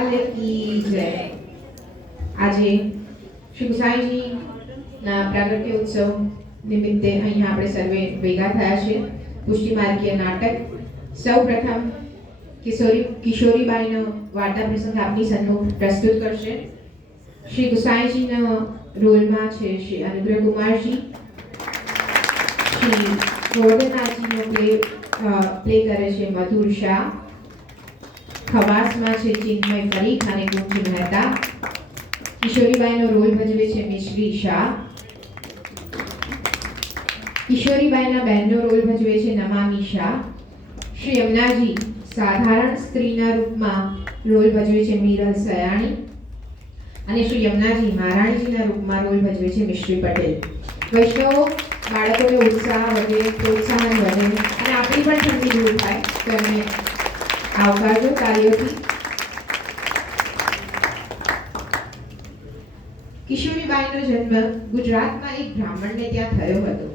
લાલ કી જય। આજે શ્રી ગુસાઈજીના પ્રાગટ્ય ઉત્સવ નિમિત્તે અહીંયા આપણે સર્વે ભેગા થયા છે। પુષ્ટિ માર્ગીય નાટક સૌપ્રથમ કિશોરીબાઈનો વાર્તા પ્રસંગ આપની સન્મુખ પ્રસ્તુત કરશે। શ્રી ગુસાઈજીના રોલમાં છે શ્રી અનુગ્રહ કુમારજી, શ્રી ગોવર્ધનનાથજીનો પ્લે કરે છે મધુર શાહ, ખવાસમાં છે ચિન્મય પરીખ અને ગુંજ મહેતા, કિશોરીબાઈનો રોલ ભજવે છે મિશ્રી શાહ, કિશોરીબાઈના બહેનનો રોલ ભજવે છે નમામી શાહ, શ્રી યમુનાજી સાધારણ સ્ત્રીના રૂપમાં રોલ ભજવે છે મીરલ સયાણી અને શ્રી યમુનાજી મહારાણીજીના રૂપમાં રોલ ભજવે છે મિશ્રી પટેલ। વૈષ્ણવો બાળકોને ઉત્સાહ વધે, પ્રોત્સાહન વધે અને આપણી પણ ઠંડી દૂર થાય તો એમને આવકારજો તાળીઓથી। કિશોરીબાઈનો જન્મ ગુજરાતમાં એક બ્રાહ્મણને ત્યાં થયો હતો।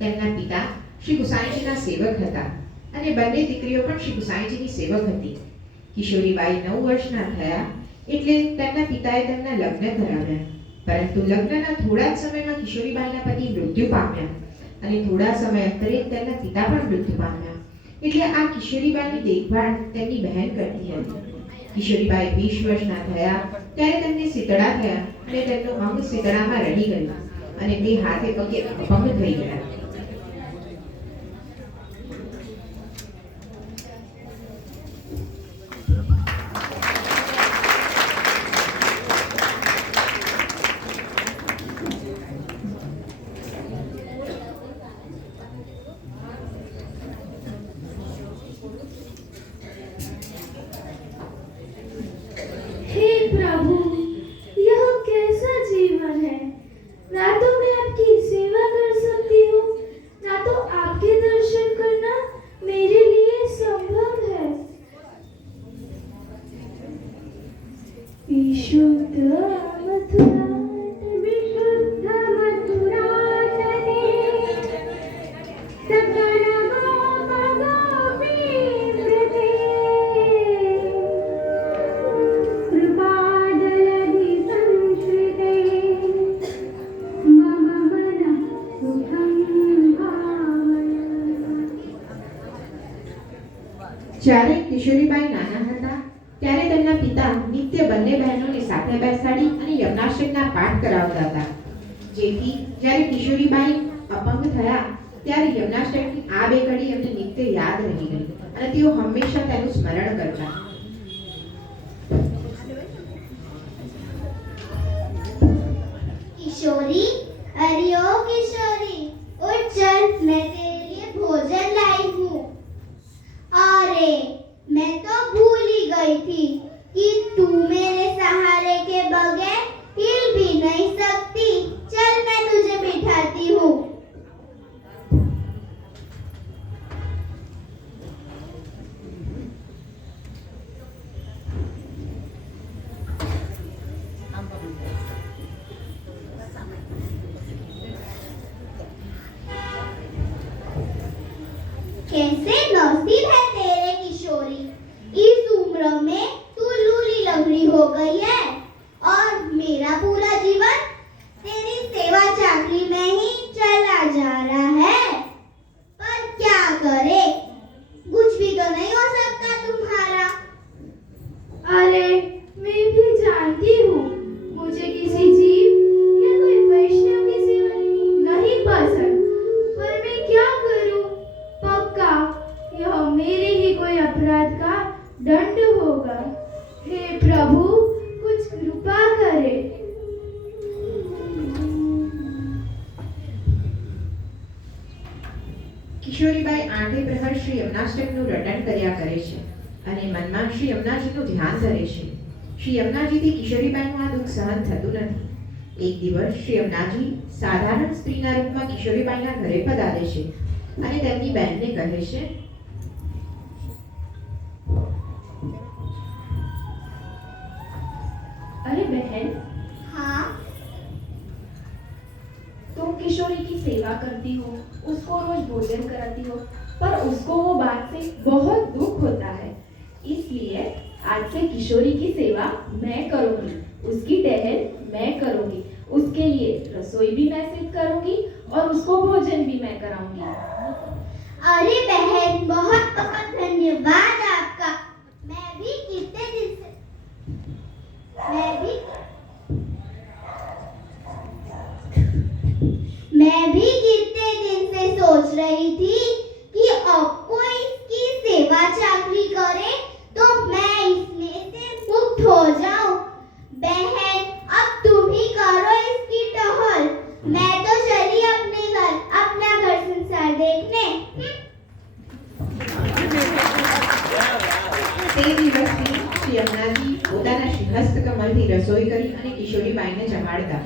તેમના પિતા શ્રી ગુસાઈજીના સેવક હતા અને બંને દીકરીઓ પણ શ્રી ગુસાઈજીની સેવક હતી। કિશોરીબાઈ 9 વર્ષના થયા એટલે તેમના પિતાએ તેમના લગ્ન કરાવ્યા, પરંતુ લગ્નના થોડા જ સમયમાં કિશોરીબાઈના પતિ મૃત્યુ પામ્યા અને થોડા સમય અંતરે તેમના પિતા પણ મૃત્યુ પામ્યા, એટલે આ કિશોરીબાઈની દેખભાળ તેમની બહેન કરતી હતી। કિશોરીબાઈ 20 વર્ષના થયા ત્યારે તેમને શીતળા થયા અને તેમનું અંગ શીતળામાં રડી ગયું અને તે હાથે પગે અપંગ થઈ ગયા। જ્યારે કિશોરીબાઈ નાના હતા ત્યારે તેમના પિતા નિત્ય બંને બહેનોને સાથે બેસાડી અને યમનાષ્ટકના પાઠ કરાવતા હતા, જેથી જ્યારે કિશોરીબાઈ અપંગ થયા ત્યારે યમનાષ્ટકની આ બે કડી એમને નિત્ય યાદ રહી ગઈ અને તેઓ હંમેશા તેનું સ્મરણ કરતા। किशोरी, अरे ओ किशोरी, उठ चल, मैं तेरे लिए भोजन लाई हूँ। अरे मैं तो भूल ही गई थी कि तू मेरे सहारे के बगैर हिल भी नहीं सकती। चल मैं तुझे बिठाती हूँ। कैसे नसीब है तेरे किशोरी, इस उम्र में तू लूली लंगड़ी हो गई है और मेरा पूरा जीवन तेरी सेवा चाकरी में ही चला जा रहा है। पर क्या करे, कुछ भी तो नहीं हो सकता तुम्हारा। अरे मैं भी जानती हूँ मुझे किसी जीव या कोई वैष्णव की सेवा नहीं पसंद, पर मैं क्या करूँ, पक्का यह मेरे ही कोई अपराध का दंड होगा। हे प्रभु कुछ कृपा करे। કિશોરીબાઈ 8 પ્રહર શ્રી યમનાષ્ટકનું રટણ કર્યા કરે છે અને મનમાં શ્રી યમુનાજીનું ધ્યાન ધરે છે। શ્રી યમુનાજીથી કિશોરીબાઈનું આ દુઃખ સહન થતું નથી। એક દિવસ શ્રી યમુનાજી સાધારણ સ્ત્રીના રૂપમાં કિશોરીબાઈના ઘરે પધારે છે અને તેમની બહેનને કહે છે, अरे बहन, हाँ, तुम किशोरी की सेवा करती हो, उसको रोज भोजन कराती हो, पर उसको वो बात से बहुत दुख होता है। इसलिए आज से किशोरी की सेवा मैं करूंगी, उसकी टहल मैं करूंगी, उसके लिए रसोई भी मैं सिद्ध करूंगी और उसको भोजन भी मैं कराऊंगी। अरे बहन, बहुत बहुत धन्यवाद आपका। मैं भी कितने दिन से सोच रही थी कि अब कोई इसकी सेवा चाकरी करे तो मैं इसमें से मुक्त हो जाऊं। बहन, अब तुम ही करो इसकी टहल। मैं तो चली अपना घर संसार देखने। તે દિવસથી શ્રી યમુનાજી પોતાના શ્રીહસ્ત કમલથી રસોઈ કરી અને કિશોરીબાઈને જમાડતા.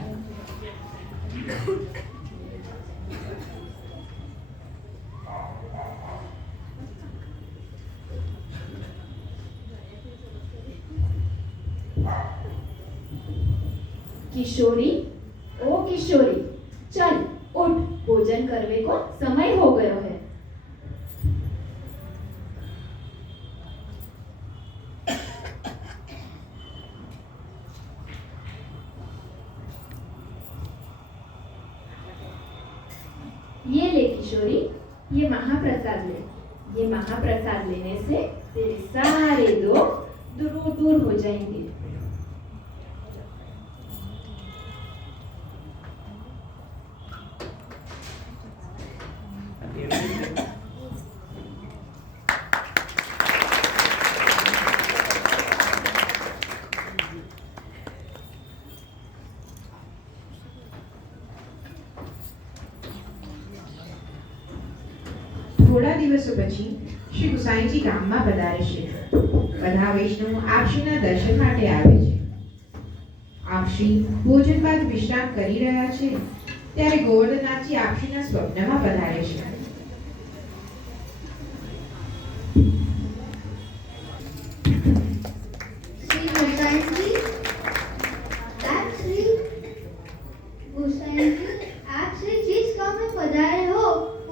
किशोरी, ओ किशोरी, चल उठ, भोजन करने को समय हो गयो है। ये ले किशोरी, ये महाप्रसाद ले। ये महाप्रसाद लेने से तेरे सारे दुख दूर दूर हो जाएंगे। થોડા દિવસો પછી શ્રી ગુસાઈજી ગામમાં પધારે. બધા વૈષ્ણવો આપશ્રીના દર્શન માટે આવે છે. આપશ્રી ભોજન બાદ વિશ્રામ કરી રહ્યા છે ત્યારે ગોવર્ધનનાથજી આપશ્રીના સ્વપ્નમાં પધારે છે. श्री गुसाई जी, आप श्री जिस गांव में पधारे हो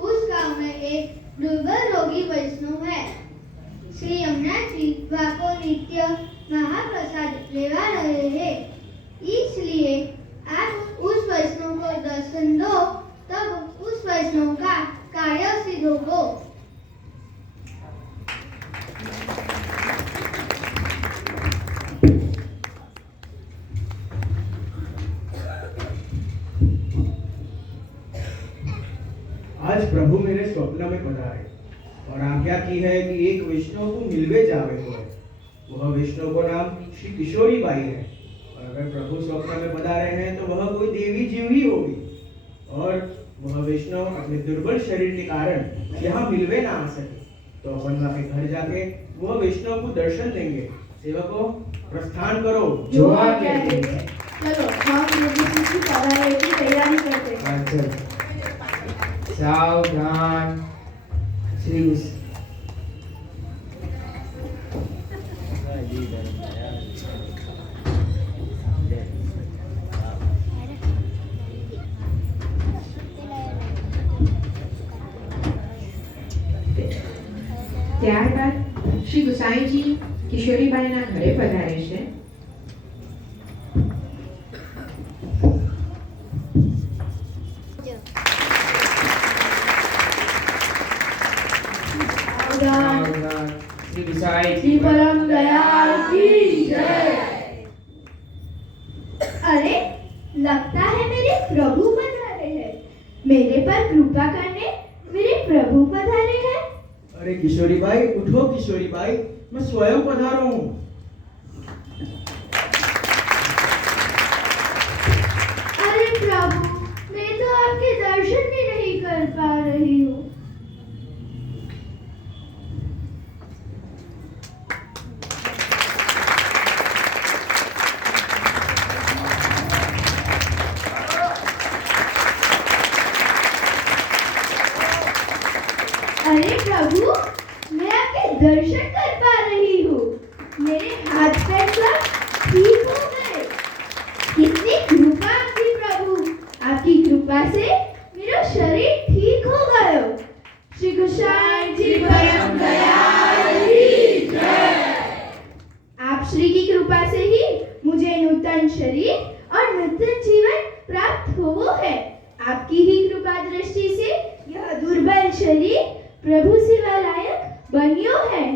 उस गांव में एक दुर्बल रोगी वैष्णव है। श्री यमुना जी वहाँ को नित्य महाप्रसाद लेवा रहे हैं, इसलिए आप उस वैष्णव को दर्शन दो, तब उस वैष्णव का कार्य सिद्ध होगा। आज प्रभु मेरे स्वप्न में पधारे और आज्ञा की है कि एक वैष्णव को मिलवे जावे को है। वह वैष्णव को नाम श्री किशोरी बाई है और अगर प्रभु स्वप्न में पधारे हैं तो वह कोई देवी जीव ही होगी और वह वैष्णव अपने दुर्बल शरीर के कारण यहाँ मिलवे ना आ सके, तो अपन वहाँ पे घर जाके वह वैष्णव को दर्शन देंगे। सेवकों, प्रस्थान करो। जो आज्ञा है। चलो हम लोग की पढ़ाई की तैयारी करते हैं। अच्छा, सावधान श्री ત્યારબાદ શ્રી ગુસાઈજી કિશોરીબાઈના ઘરે પધારે છે. सावधान श्री गुसाई श्री परम दयाल की जय। अरे, लगता है मेरे प्रभु पधारे हैं। मेरे पर कृपा करने मेरे प्रभु पधारे हैं। अरे किशोरी बाई, उठो किशोरी बाई, मैं स्वयं पधारा हूँ। अरे प्रभु, मैं तो आपके दर्शन भी नहीं कर पा रही हूँ। अरे प्रभु, मैं आपके दर्शन कर पा रही हूँ। मेरे दुर्बल शरीर और नूतन जीवन प्राप्त हो है। आपकी ही कृपा दृष्टि से यह दुर्बल शरीर प्रभु सेवा लायक बनियो है।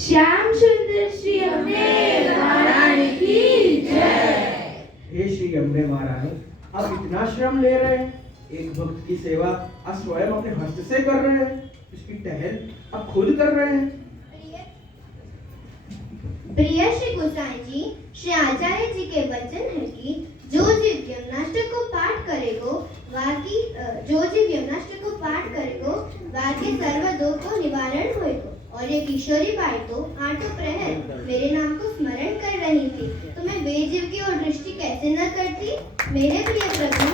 श्याम सुंदर श्री अम्बे महारानी की जय। हे श्री अम्बे महारानी, आप इतना श्रम ले रहे हैं, एक भक्त की सेवा आप स्वयं अपने हस्त से कर रहे हैं, इसकी टहल आप खुद कर रहे हैं। प्रिय श्री गोसाई जी, श्री आचार्य जी के वचन है कि जो जीव यमनाष्टक को पाठ करेगो वाकी सर्व दुख को निवारण होएगो। और ये किशोरी बाई तो आठों प्रहर मेरे नाम को स्मरण कर रही थी, तो मैं बेजीव की ओर दृष्टि कैसे न करती। मेरे प्रिय प्रभु,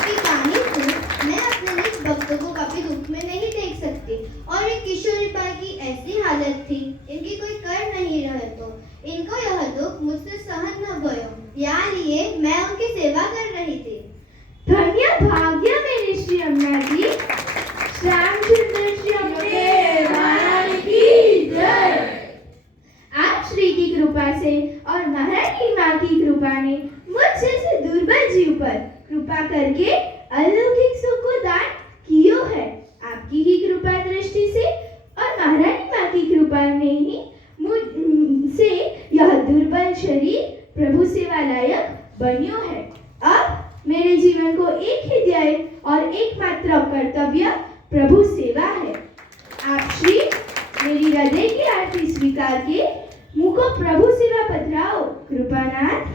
की कहानी सुन मैं अपने निज भक्तों को कभी दुख में नहीं देख सकती। और ये किशोरी बाई की ऐसी हालत थी, इनकी कोई कर नहीं रहे तो इनको यह दुख मुझसे सहन न भयो, या लिए मैं उनकी सेवा कर रही थी। धन्य भाग्य मेरे श्री अम्मा जी। श्याम सुंदर श्री अम्बे महारानी की जय। आप श्री की कृपा से और महारानी माँ की कृपा ने मुझ जैसे दुर्बल जीव पर कृपा करके अलौकिक सुख को दान कियो है। आपकी ही कृपा दृष्टि से और महारानी माँ की कृपा ने ही मुझ से यह दुर्बल शरीर प्रभु सेवा लायक बनियो है। अब मेरे जीवन को एक ही ध्येय और एकमात्र कर्तव्य प्रभु सेवा है। आप श्री मेरी हृदय की आरती स्वीकार के मुझको प्रभु सेवा पधराओ कृपानाथ।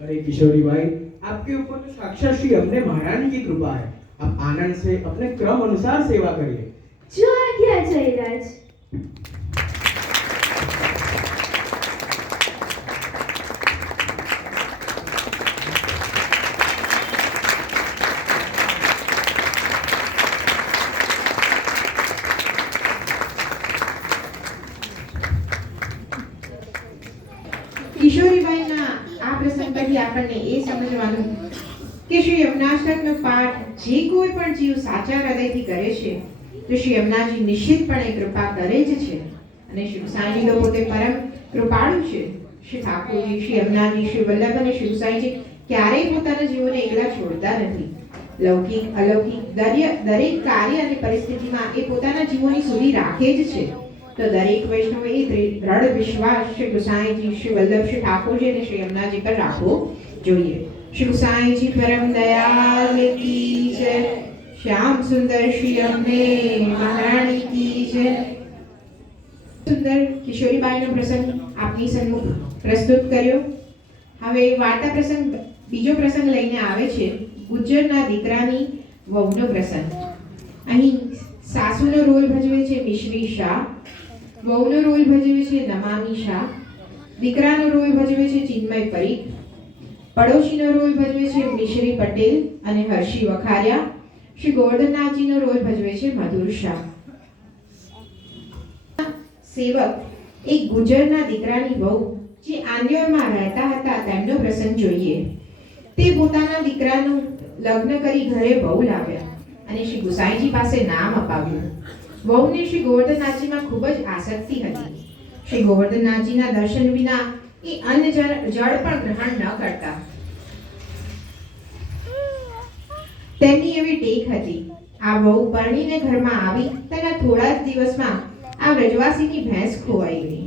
अरे किशोरी बाई, आपके ऊपर तो साक्षात श्री अम्बे महारानी की कृपा है। आप आनंद से अपने क्रम अनुसार सेवा करिए। जो आज्ञा जयराज। કિશોરીબાઈના આ પ્રસંગ પરથી આપણને એ સમજવાનું કે શ્રી યમનાષ્ટકનો પાઠ જે કોઈ પણ જીવ સાચા હૃદયથી કરે છે તો શ્રી યમનાજી નિશ્ચિતપણે કૃપા કરે જ છે અને શ્રી ગુસાઈજી તો પોતે પરમ કૃપાળુ છે। શ્રી ઠાકોરજી, શ્રી યમનાજી, શ્રી વલ્લભ અને શ્રી ગુસાઈજી ક્યારેય પોતાના જીવોને એકલા છોડતા નથી। લૌકિક અલૌકિક દરેક કાર્ય અને પરિસ્થિતિમાં એ પોતાના જીવોની સુધી રાખે જ છે। तो दरेक वैष्णव એ દૃઢ વિશ્વાસ શ્રી ગુસાઈજી, શ્રી વલ્લભ, શ્રી ઠાકોરજી અને શ્રી યમુનાજી પર રાખવો જોઈએ। શ્રી ગુસાઈજી પરમ દયાલ की जय। श्याम सुंदर श्री अम्बे महारानी की जय। सुंदर કિશોરીબાઈનો પ્રસંગ આપની સન્મુખ પ્રસ્તુત કર્યો। હવે વાર્તા પ્રસંગ બીજો પ્રસંગ લઈને આવે છે ગુજ્જરના દીકરાની વહુનો પ્રસંગ। અહીં સાસુનો રોલ ભજવે છે મિશ્રી શાહ, વહુનો રોલ ભજવે છે નમામી શાહ, દીકરાનો રોલ ભજવે છે ચિન્મય પરીખ, પડોશીનો રોલ ભજવે છે મિશ્રી પટેલ અને હર્ષી વખારિયા, શ્રી ગોવર્ધનનાથજીનો રોલ ભજવે છે મધુર શાહ। સેવક એક ગુજરના દીકરાની વહુ જે આંદોલમાં રહેતા હતા તેમનો પ્રસંગ જોઈએ। તે પોતાના દીકરાનું લગ્ન કરી ઘરે વહુ લાવ્યા અને શ્રી ગુસાઈજી પાસે નામ અપાવ્યું। વહુને શ્રી ગોવર્ધનનાથજીમાં ખૂબ જ આસક્તિ હતી। શ્રી ગોવર્ધનનાથજીના દર્શન વિના એ અન્ન જળ પણ ગ્રહણ ન કરતા। તેમની એવી ટેક હતી। આ વહુ પરણીને ઘરમાં આવી તેના થોડા જ દિવસમાં આ વ્રજવાસીની ભેંસ ખોવાઈ ગઈ।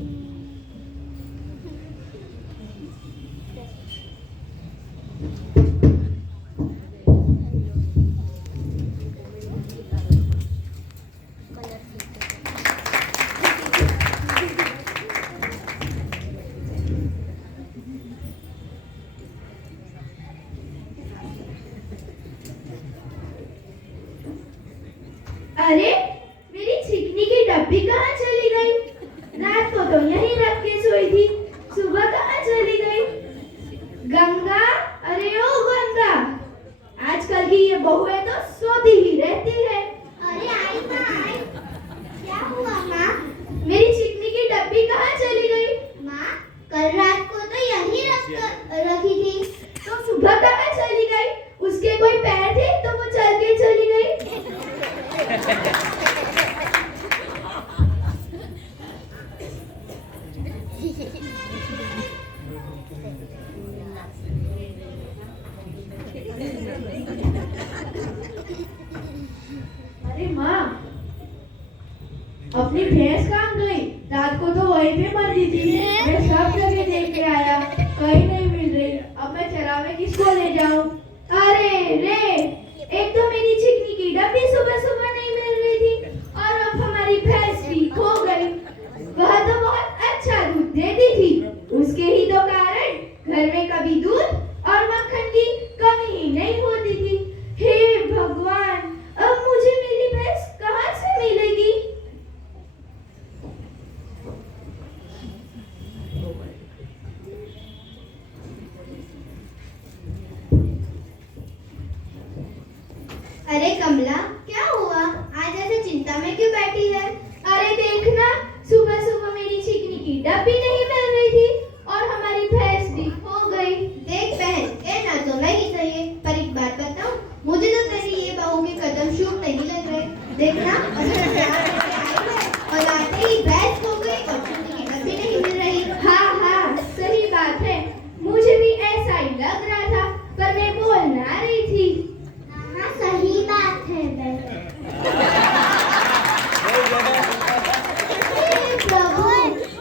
अरे कमला, क्या हुआ? आज ऐसे चिंता में क्यों बैठी है? अरे देखना, सुबह सुबह मेरी चिकनी की डब्बी नहीं मिल रही थी और हमारी भैंस भी खो गई। देख बहन, कहना तो नहीं चाहिए, पर एक बात बताऊं, मुझे तो तेरी ये बहू के कदम शुभ नहीं लग रहे। देखना, अगर प्यार करके आई है और आते ही भैंस खो गई और चिकनी की डब्बी नहीं मिल रही। हाँ हाँ, सही बात है, मुझे भी ऐसा ही लग रहा था, पर मैं बोल ना रही थी। हाँ, सही बात है बहन। हे प्रभु,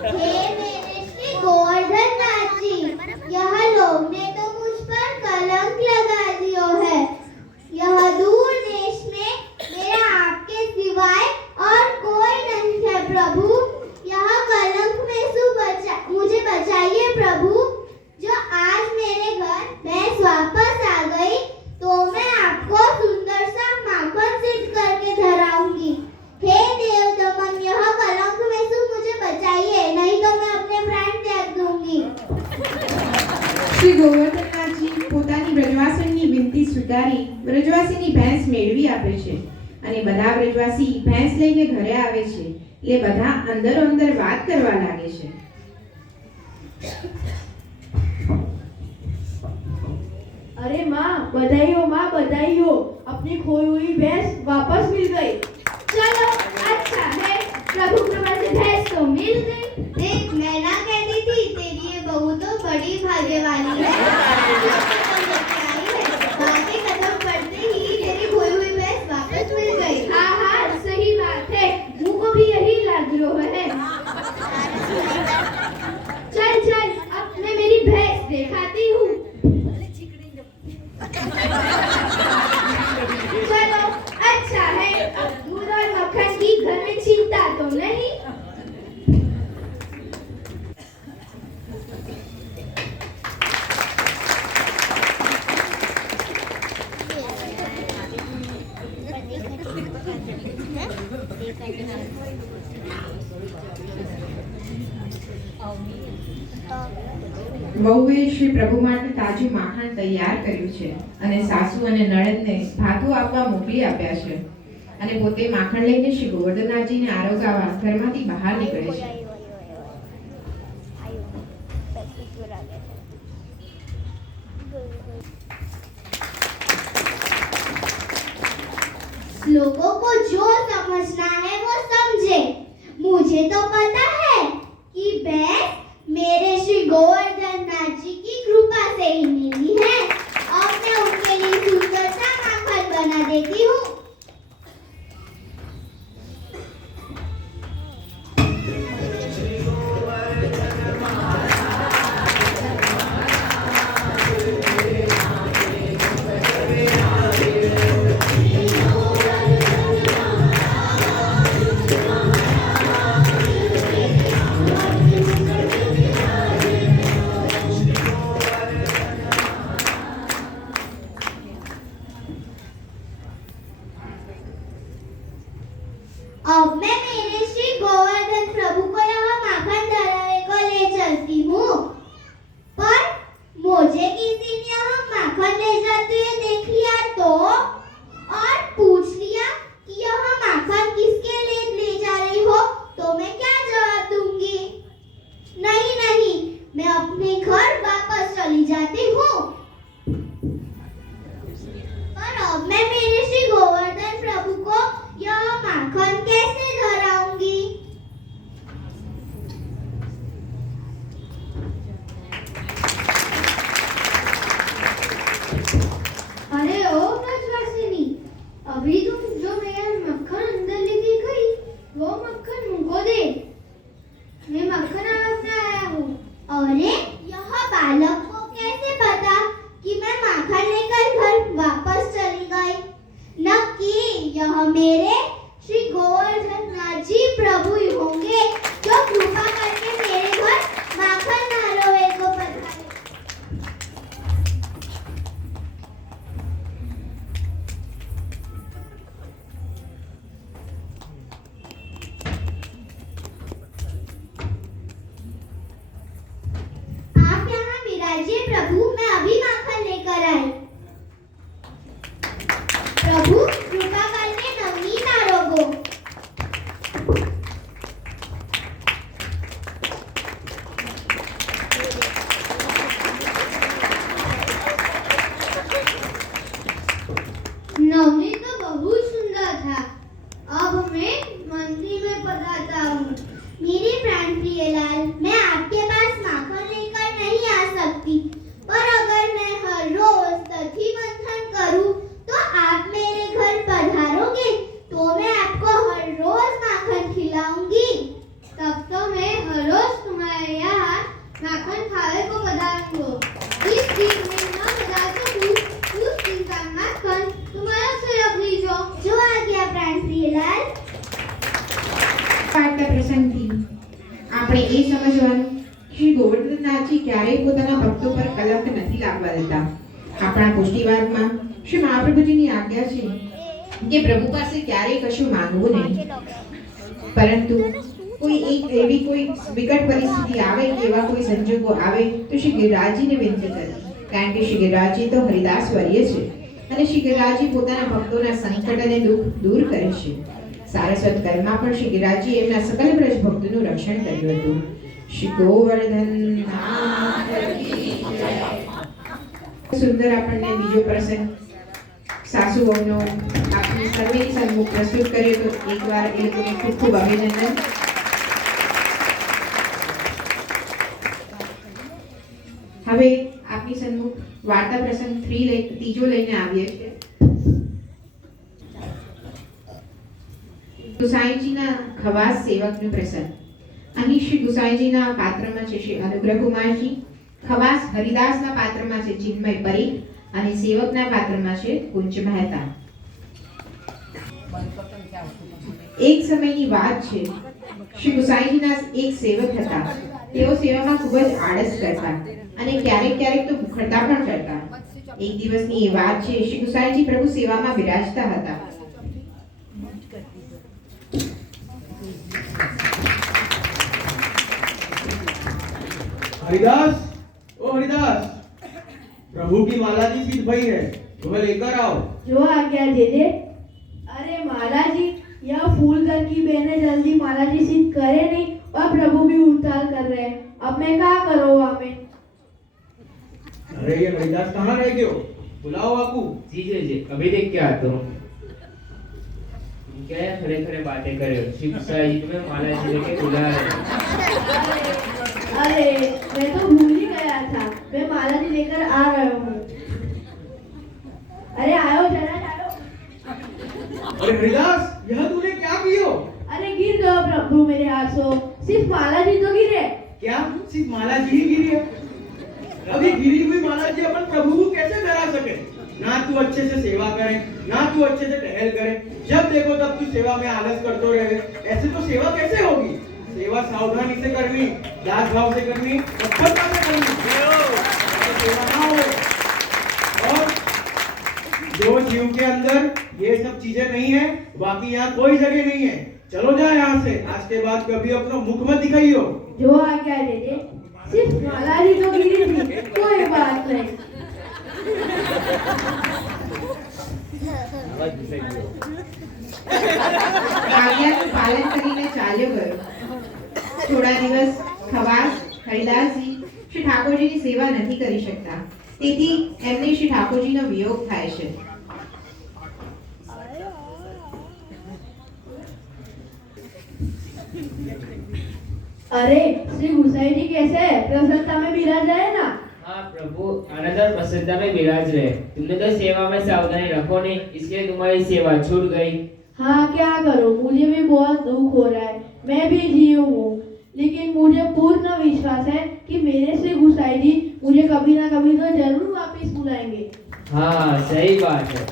हे मेरे श्री गोवर्धन नाथ जी, यह लोग ने तो मुझ पर कलंक लगा दियो है। यह दूर देश में मेरा आपके सिवाय और कोई नहीं है प्रभु। यह कलंक में से मुझे बचाइए प्रभु। जो आज मेरे घर भैंस वापस आ गई तो मैं आपको सुंदर सा माखन सिद्ध करके धराऊंगी। हे देव दमन, यह कलंक में से मुझे बचाइए, नहीं तो मैं अपने प्राण त्याग दूंगी। શ્રી ગોવર્ધનનાથજી પોતાની વ્રજવાસણની વિનંતી સ્વીકારી વ્રજવાસીની ભેંસ મેળવી આપે છે અને બધા વ્રજવાસી ભેંસ લઈને ઘરે આવે છે એટલે બધા અંદરો અંદર વાત કરવા લાગે છે। अरे माँ बधाइयो, अपनी खोई हुई भैंस वापस मिल गई। चलो अच्छा है, प्रभु कृपा से भैंस तो मिल गई। देख, मैं ना कहती थी तेरी ये बहू तो बड़ी भाग्य वाली है। बाकी कदम पड़ते ही तेरी खोई हुई भैंस वापस मिल गई। हाँ हाँ, सही बात है, मुझको भी यही लग रहा है। चल चल, अब मैं मेरी भैंस दिखाती हूँ। चलो अच्छा है, अब दूध और मक्खन की घर में चिंता तो नहीं। વહુએ શ્રી પ્રભુ માટે તાજું માખણ તૈયાર કર્યું છે અને સાસુ અને નણંદને ભાથું આપવા મોકલી આપ્યા છે અને પોતે માખણ લઈને શ્રી ગોવર્ધનનાથજીને આરોગાવા ઘરમાંથી બહાર નીકળે છે। लोगों को जो समझना है वो समझे। मुझे तो पता है कि भैंस मेरे श्री गोवर्धन नाथ जी की कृपा से ही मिली है और मैं उनके लिए सुंदर सा माखन बना देती हूँ। अब मैं मेरे श्री गोवर्धन प्रभु को यह माखन धराने को ले चलती हूँ, पर मुझे किसी ने यह माखन ले जाते हुए देख लिया तो और पूछ लिया कि यह माखन किसके लिए ले जा रही हो, तो मैं क्या जवाब दूंगी? नहीं नहीं, मैं अपने घर वापस चली जाती हूँ। पर अब मैं मेरे श्री गोवर्धन प्रभु को यह माखन कैसे धराऊंगी? अरे ओ व्रजवासिनी, अभी तुम जो मेरा मक्खन अंदर लेके गई वो मक्खन मुझको दे। मैं मक्खन आवाज़ आया हूँ। अरे, यह बालक को कैसे पता कि मैं माखन लेकर घर वापस चली गई? नक्की यह मेरे श्री गोवर्धन नाथ जी प्रभु ही होंगे जो कृपा करके मेरे घर माखन नारोए को पधारे। आप यहाँ विराजिए प्रभु, मैं अभी माखन लेकर आई। प्रभु, मैं आपके पास माखन लेकर नहीं आ सकती, पर अगर मैं हर रोज दही मंथन करूं तो आप मेरे घर पधारोगे तो मैं आपको हर रोज माखन खिलाऊंगी। तब तो मैं हर रोज तुम्हारे यहाँ माखन खाने को पधारूंगा। इस दिन मैं न पधार सकूं, उस दिन का माखन तुम्हारा से रख लीजो। जो आ गया प्राण प्रियलाल। વાર્તા પ્રસંગથી આપણે એ સમજવાનું શ્રી ગોવર્ધનનાથજી ક્યારેય પોતાના ભક્તો પર કલંક નથી લાવવા દેતા. આપણા પુષ્ટિવાદમાં શ્રી મહાપ્રભુજીની આજ્ઞા છે કે પ્રભુ પાસે ક્યારેય કશું માંગવું નહીં, પરંતુ કોઈ એક એવી કોઈ વિકટ પરિસ્થિતિ આવે કે એવા કોઈ સંજોગો આવે તો શ્રી ગિરિરાજજીને વિનંતી કરવી, કારણ કે શ્રી ગિરિરાજજી તો હરિદાસ વર્ય છે અને શ્રી ગિરિરાજજી પોતાના ભક્તોના સંકટ અને દુઃખ દૂર કરે છે. સારસ્વત કરમાં પણ શ્રી ગિરિરાજજી એમના સકલ બ્રજ ભક્તોનું રક્ષણ કર્યું હતું. શ્રી ગોવર્ધન નાથ કી જય. સુંદર આપણને બીજો પ્રસંગ સાસુ વહુનો આપણી સર્વેની સન્મુખ પ્રસ્તુત કર્યો, તો એકવાર એ લોકોને ખૂબ ખૂબ અભિનંદન. હવે આપની સન્મુખ વાર્તા પ્રસંગ ત્રીજો લઈને આવીએ છીએ. ગુસાઈજીના ખવાસ સેવકનો પ્રસંગ. અહીં શ્રી ગુસાઈજીના પાત્રમાં છે શ્રી અનુગ્રહ કુમારજી, ખવાસ હરિદાસના પાત્રમાં છે ચિન્મય પરીખ અને સેવકના પાત્રમાં છે કુંજ મહેતા. એક સમયની વાત છે. શ્રી ગુસાઈજીના એક સેવક હતા. તેઓ સેવામાં ખૂબ જ આળસ કરતા અને ક્યારેક ક્યારેક તો ભૂખડતા પણ કરતા. એક દિવસની એ વાત છે. શ્રી ગુસાઈજી પ્રભુ સેવામાં બિરાજતા હતા. हरिदास, ओ हरिदास, प्रभु की माला जी सिद्ध भई है, तुम्हें लेकर आओ। जो आज्ञा दे दे। अरे माला जी, यह फूल घर की बहनें जल्दी माला जी सिद्ध करे नहीं और प्रभु भी उड़ताल कर रहे हैं। अब मैं क्या करूँ वहाँ में? अरे ये हरिदास कहाँ रह गए हो? बुलाओ बापू। जी जी जी, अभी देख के आता हूँ. क्या है, खड़े खड़े बातें करे हो. शिव साई तुम्हें माला जी लेके बुला रहे हैं. अरे मैं तो भूल ही गया था, मैं माला जी लेकर आ रहा हूँ। अरे आओ जरा आओ। अरे हरिदास, यह तूने क्या किया? अरे गिर गए प्रभु मेरे हाथ से, सिर्फ माला जी तो गिरे। क्या सिर्फ माला जी ही गिरी है? अभी गिरी हुई माला जी अपन प्रभु को कैसे करा सके? ना तू अच्छे से सेवा करे, ना तू अच्छे से टहल करे, जब देखो तब तू सेवा में आलस करते रहे. ऐसे तो सेवा कैसे होगी? सेवा सावधानी से करनी, दास भाव से करनी, तत्परता से करनी. सेवा ना हो. और जो जीव के अंदर ये सब चीजें नहीं है, बाकी यहाँ कोई जगह नहीं है. चलो जाए यहाँ से. आज के बाद कभी अपना मुख मत दिखाइयो. जो आज्ञा दे दे। सिर्फ माला जी तो गिरी थी, कोई बात नहीं। આજ્ઞાનું પાલન કરીને ચાલ્યો ગયો. થોડા દિવસ ખવાસ હરિદાસજી શ્રી ઠાકોરજીની સેવા નથી કરી શકતા, તેથી એમને શ્રી ઠાકોરજીનો વિયોગ થાય છે. अरे श्री गुसाई जी कैसे है? प्रसन्नता में विराज रहे ना? हाँ प्रभु, आनंद और प्रसन्नता में विराज रहे. तुमने तो सेवा में सावधानी रखो नहीं, इसलिए तुम्हारी सेवा छूट गई. हाँ क्या करूँ, मुझे भी बहुत दुख हो रहा है. मैं भी जीव हूँ, लेकिन मुझे पूर्ण विश्वास है कि मेरे श्री गुसाई जी मुझे कभी ना कभी तो जरूर वापस बुलाएंगे. हाँ सही बात है.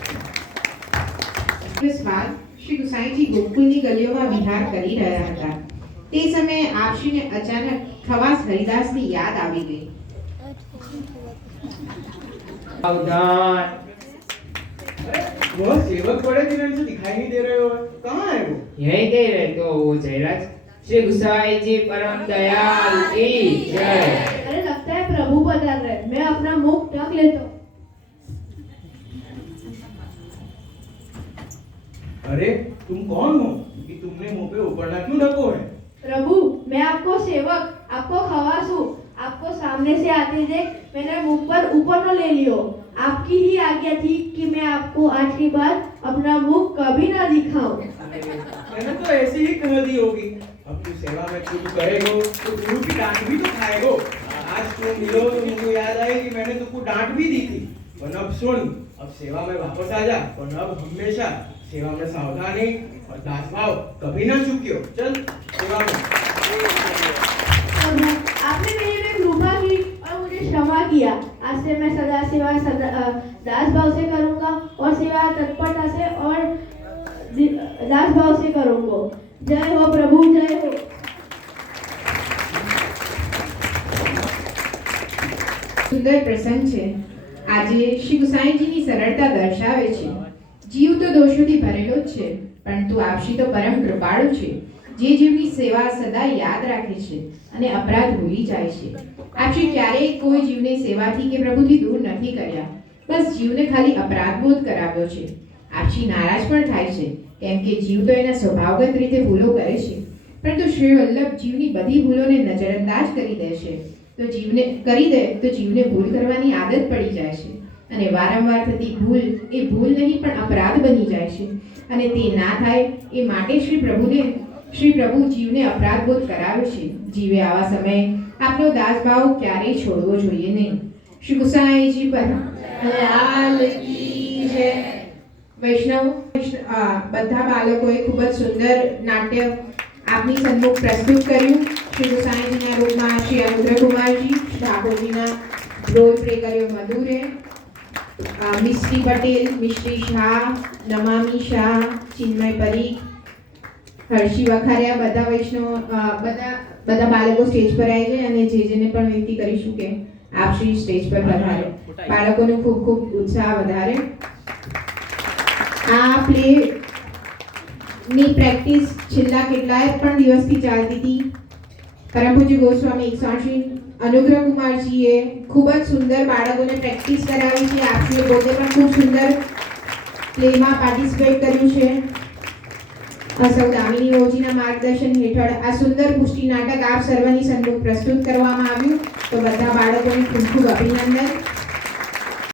દિવસ બાદ શ્રી ગુસાઈજી ગોકુલની ગલીઓમાં વિહાર કરી રહ્યા હતા. તે સમયે આપશ્રીને અચાનક ખવાસ હરિદાસની યાદ આવી ગઈ. सावधान. वह सेवक बड़े दिनों से दिखाई नहीं दे रहे हो. कहाँ है वो? यही कह रहे तो वो जयराज. श्री गुसाई जी परम दयाल की जय. अरे लगता है प्रभु पधार रहे. मैं अपना मुख ढक लेता हूँ. अरे तुम कौन हो कि तुमने मुंह पे उपरना क्यों ढको है? प्रभु मैं आपको सेवक, आपको खवास हूँ. आपको सामने से आते देख मैंने मुख पर ऊपर न ले लियो. आपकी ही आज्ञा थी कि मैं आपको आज के बाद अपना मुख कभी ना दिखाऊं. मैंने तो ऐसे ही कह दी होगी. अब तू सेवा में चूक करेगो तो गुरु की डांट भी तो खाएगो। आज तुम मिलो तो मुझे याद आए कि मैंने तुमको डांट भी दी थी। पर अब सुन, अब सेवा में वापस आ जा, पर अब हमेशा सेवा में सावधानी और दास भाव कभी ना चूकियो। चल सेवा में। प्रभु, आपने मेरे पे कृपा की और मुझे क्षमा किया। आज से मैं सदा सेवा दास भाव से करूंगा और सेवा तत्परता से और दास भाव से करूंगा। जय हो प्रभु, जय हो। સુંદર પ્રસંગ છે। આજે શ્રી ગુસાઈજીની સરળતા દર્શાવે છે। જીવ તો દોષોથી ભરેલો જ છે, પરંતુ આપશી તો પરમ કૃપાળુ છે, જે જીવની સેવા સદા યાદ રાખે છે અને અપરાધ ભૂલી જાય છે। આપશી ક્યારેય કોઈ જીવને સેવાથી કે પ્રભુથી દૂર નથી કર્યા, બસ જીવને ખાલી અપરાધબોધ કરાવ્યો છે। આપશી નારાજ પણ થાય છે, કેમ કે જીવ તો એના સ્વભાવગત રીતે ભૂલો કરે છે, પરંતુ શ્રી વલ્લભ જીવની બધી ભૂલોને નજરઅંદાજ કરી દેશે તો જીવને ભૂલ કરવાની આદત પડી જાય છે અને વારંવાર થતી ભૂલ એ ભૂલ નહીં પણ અપરાધ બની જાય છે અને તે ના થાય એ માટે શ્રી પ્રભુ જીવને અપરાધબોધ કરાવે છે। જીવે આવા સમયે આપનો દાસભાવ ક્યારેય છોડવો જોઈએ નહીં। શ્રી ગુસાઈજી પર લાલ કી જય। વૈષ્ણવ બધા બાળકોએ ખૂબ જ સુંદર નાટ્ય આપની સન્મુખ પ્રસ્તુત કર્યું। શ્રી ગુસાઈજીના રૂપમાં શ્રી અનુગ્રહ કુમારજી, ઠાકોરજીના રોલ પ્લે કર્યો મધુરે, મિશ્રી પટેલ, મિશ્રી શાહ, નમામી શાહ, ચિન્મય પરીખ, હર્ષી વખારિયા, બધા વૈષ્ણવ બધા બાળકો સ્ટેજ પર આવી જાય અને જેને પણ વિનંતી કરીશું કે આપ શ્રી સ્ટેજ પર પધારે। બાળકોનો ખૂબ ખૂબ ઉત્સાહ વધારે। આ પ્લે ની પ્રેક્ટિસ છેલ્લા કેટલાય પણ દિવસથી ચાલતી હતી। પરમ પૂજ્ય ગોસ્વામી 108 અનુગ્રહ કુમારજીએ ખૂબ જ સુંદર બાળકોને પ્રેક્ટિસ કરાવી છે। આપશ્રીએ પોતે પણ ખૂબ સુંદર પ્લેમાં પાર્ટિસિપેટ કર્યું છે। સૌ દામિની ઓજીના માર્ગદર્શન હેઠળ આ સુંદર પુષ્ટિ નાટક આપ સર્વની સન્મુખ પ્રસ્તુત કરવામાં આવ્યું, તો બધા બાળકોને ખૂબ ખૂબ અભિનંદન।